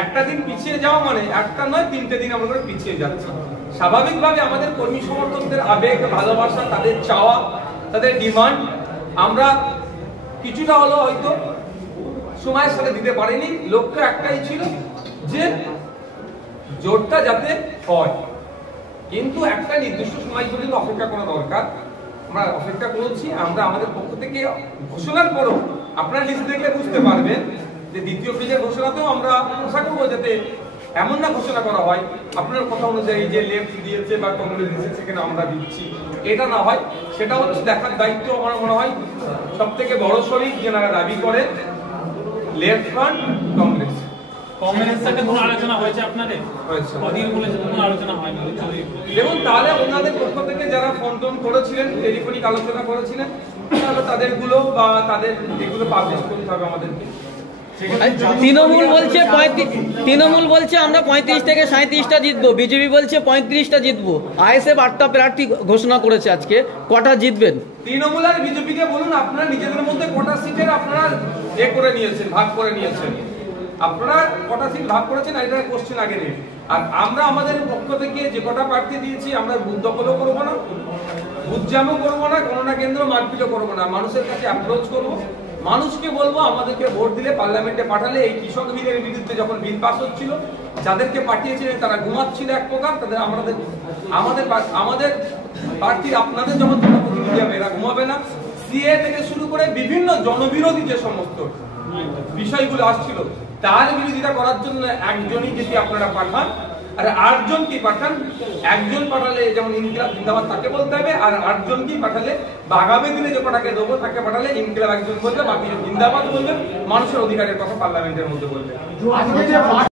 একটা দিন পিছিয়ে যাওয়া মানে একটা নয় 3টে দিন আমরা পিছিয়ে যাচ্ছি। স্বাভাবিকভাবে আমাদের কর্মী সমর্থকদের আবেগ, ভালোবাসা, তাদের চাওয়া, তাদের ডিমান্ড আমরা কিছুটা হলো হয়তো সময়ের সাথে দিতে পারিনি। লক্ষ্য একটাই ছিল যে জোটটা যাতে হয়, কিন্তু একটা নির্দিষ্ট সময় পর্যন্ত অপেক্ষা করা দরকার। আমরা অপেক্ষা করেছি। আমরা আমাদের পক্ষ থেকে ঘোষণার পরও আপনারা লিস্ট দেখলে বুঝতে পারবেন যে দ্বিতীয় ফেজের ঘোষণাতেও আমরা আশা করবো যাতে এমন না ঘোষণা করা হয় আপনার কথা অনুযায়ী যে লেফট দিয়েছে বা কংগ্রেস দিয়েছে সেখানে আমরা দিচ্ছি, এটা না হয়। সেটা হচ্ছে দেখার দায়িত্ব আমার মনে হয় সব থেকে বড় শরিক যেনারা দাবি করে লেফট ফ্রন্ট কংগ্রেস। কংগ্রেসের সাথে কোনো আলোচনা হয়েছে আপনাদের? হয়েছে। কদিন বলেছে কোনো আলোচনা হয়নি? দেখুন, তাহলে ওনাদের পক্ষ থেকে যারা ফোন টোন করেছিলেন, টেলিফোনিক আলোচনা করেছিলেন, তাহলে তাদেরগুলো বা তাদের এগুলো পাবলিশ করতে হবে আমাদেরকে। তৃণমূল বলছে আমরা 35 থেকে 37টা জিতবো, বিজেপি বলছে 35টা জিতবো, আইএসএফ 8টা প্রার্থী ঘোষণা করেছে আজকে, কটা জিতবেন? তৃণমূল আর বিজেপিকে বলুন আপনারা নিজেদের মধ্যে কটা সিটের আপনারা করে নিয়েছেন, ভাগ করে নিয়েছেন, আপনারা কটা সিট ভাগ করেছেন এটা কোশ্চেন আগে নেই। আর আমরা আমাদের পক্ষ থেকে যে কটা প্রার্থী দিয়েছি আমরা বুথ দখলও করবো না, বুথ জ্যামও করবো না, গণনা কেন্দ্র মারপিটও করবো না, মানুষের কাছে অ্যাপ্রোচ করবো, মানুষকে বলবো আমাদেরকে ভোট দিলে, পার্লামেন্টে পাঠালে। এই কৃষক বিলের বিরুদ্ধে যখন বিল পাস হচ্ছিল যাদেরকে পাঠিয়েছিলেন তারা ঘুমাচ্ছিল এক প্রকার, তাদের আমাদের প্রার্থীর আপনাদের যখন প্রতিনিধি হবে এরা ঘুমাবে না। সিএ থেকে শুরু করে বিভিন্ন জনবিরোধী যে সমস্ত বিষয়গুলো আসছিল তার বিরোধিতা করার জন্য একজনই যদি আপনারা পাঠান, আর 8 জনকে পাঠান, একজন পাঠালে যেমন ইনকিলাব জিন্দাবাদ তাকে বলতে হবে, আর 8 জনকে পাঠালে বা আগামী দিনে যে কটাকে দেবো তাকে পাঠালে ইনকিলাব একজন বলবে, বাকি জিন্দাবাদ বলবে, মানুষের অধিকারের কথা পার্লামেন্টের মধ্যে বলবে।